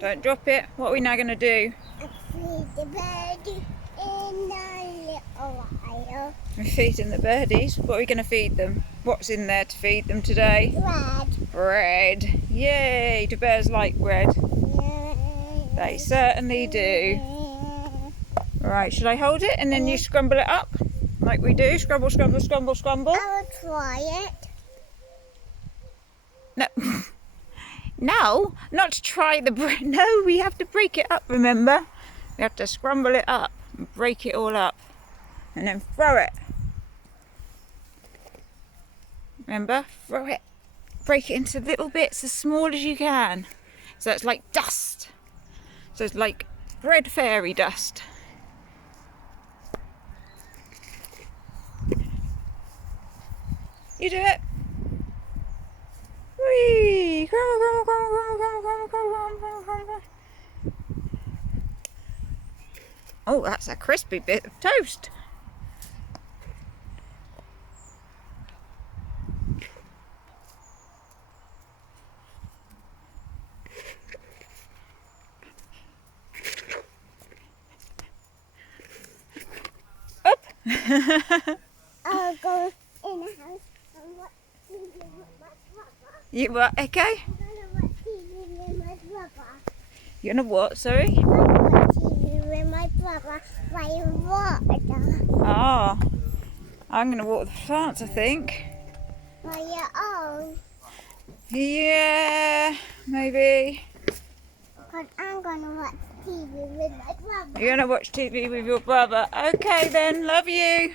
Don't drop it. What are we now going to do? Feed the birdie in a little while. We're feeding the birdies. What are we going to feed them? What's in there to feed them today? Bread. Bread. Yay! Do bears like bread? They certainly do. Right, should I hold it and then you scramble it up? Like we do? Scramble, scramble, scramble, scramble. I will try it. No. No, not to try the bread. No, we have to break it up, remember? We have to scramble it up and break it all up and then throw it. Remember? Throw it. Break it into little bits as small as you can. So it's like dust. So it's like bread fairy dust. You do it. Whee! Crumble, crumble, crumble, crumble, crumble, crumble, crumble, crumble, crumble. Oh, that's a crispy bit of toast. Up. I'll go in the house and watch TV with my brother. You what, Echo? I'm gonna watch TV with my brother. You're gonna what, sorry? I'm gonna watch TV with my brother by water. Ah, I'm gonna water the plants, I think. By your own. Yeah, maybe. Because I'm gonna watch TV with my brother. You're gonna watch TV with your brother. Okay then, love you.